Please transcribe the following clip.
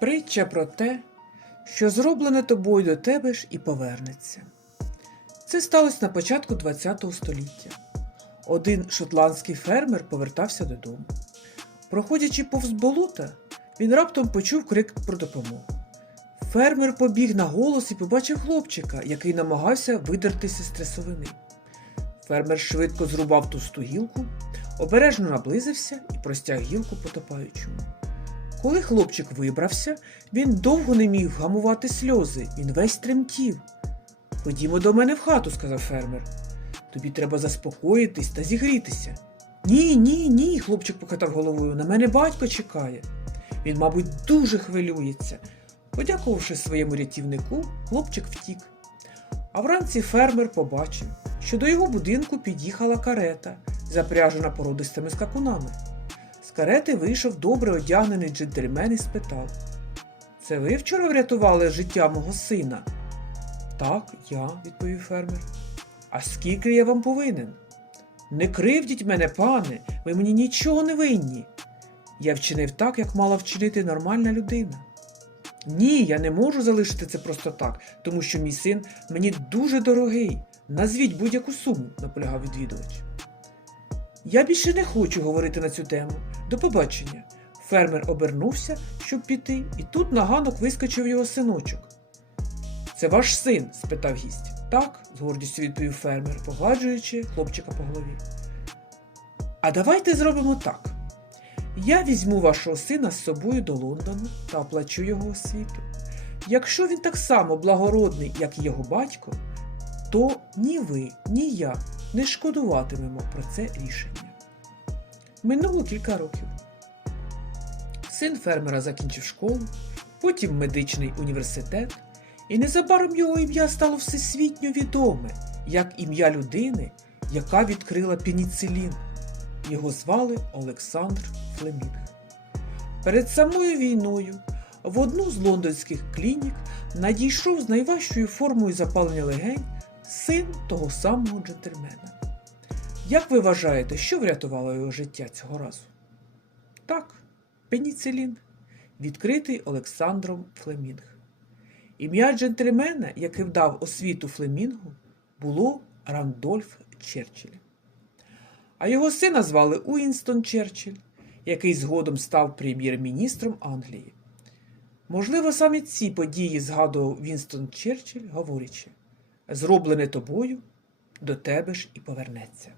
Притча про те, що зроблене тобою до тебе ж і повернеться. Це сталося на початку ХХ століття. Один шотландський фермер повертався додому. Проходячи повз болота, він раптом почув крик про допомогу. Фермер побіг на голос і побачив хлопчика, який намагався видертися з трясовини. Фермер швидко зрубав товсту гілку, обережно наблизився і простяг гілку потопаючому. Коли хлопчик вибрався, він довго не міг вгамувати сльози, він весь тремтів. Ходімо до мене в хату, сказав фермер. Тобі треба заспокоїтись та зігрітися. Ні, ні, ні, хлопчик покатав головою. На мене батько чекає. Він, мабуть, дуже хвилюється. Подякувавши своєму рятівнику, хлопчик втік. А вранці фермер побачив, що до його будинку під'їхала карета, запряжена породистими скакунами. Карети вийшов добре одягнений джентльмен і спитав: Це ви вчора врятували життя мого сина? Так, я, відповів фермер. А скільки я вам повинен? Не кривдіть мене, пане, ви мені нічого не винні. Я вчинив так, як мала вчинити нормальна людина. Ні, я не можу залишити це просто так, тому що мій син мені дуже дорогий. Назвіть будь-яку суму, наполягав відвідувач. Я більше не хочу говорити на цю тему. До побачення. Фермер обернувся, щоб піти, і тут на ганок вискочив його синочок. Це ваш син? спитав гість. Так, з гордістю відповів фермер, погладжуючи хлопчика по голові. А давайте зробимо так. Я візьму вашого сина з собою до Лондону та оплачу його освіту. Якщо він так само благородний, як і його батько, то ні ви, ні я не шкодуватимемо про це рішення. Минуло кілька років. Син фермера закінчив школу, потім медичний університет, і незабаром його ім'я стало всесвітньо відоме, як ім'я людини, яка відкрила пеніцилін. Його звали Олександр Флемінг. Перед самою війною в одну з лондонських клінік надійшов з найважчою формою запалення легень син того самого джентльмена. Як ви вважаєте, що врятувало його життя цього разу? Так, пеніцилін, відкритий Олександром Флемінг. Ім'я джентльмена, який вдав освіту Флемінгу, було Рандольф Черчилль. А його сина звали Уінстон Черчилль, який згодом став прем'єр-міністром Англії. Можливо, саме ці події згадував Вінстон Черчилль, говорячи: зроблене тобою, до тебе ж і повернеться.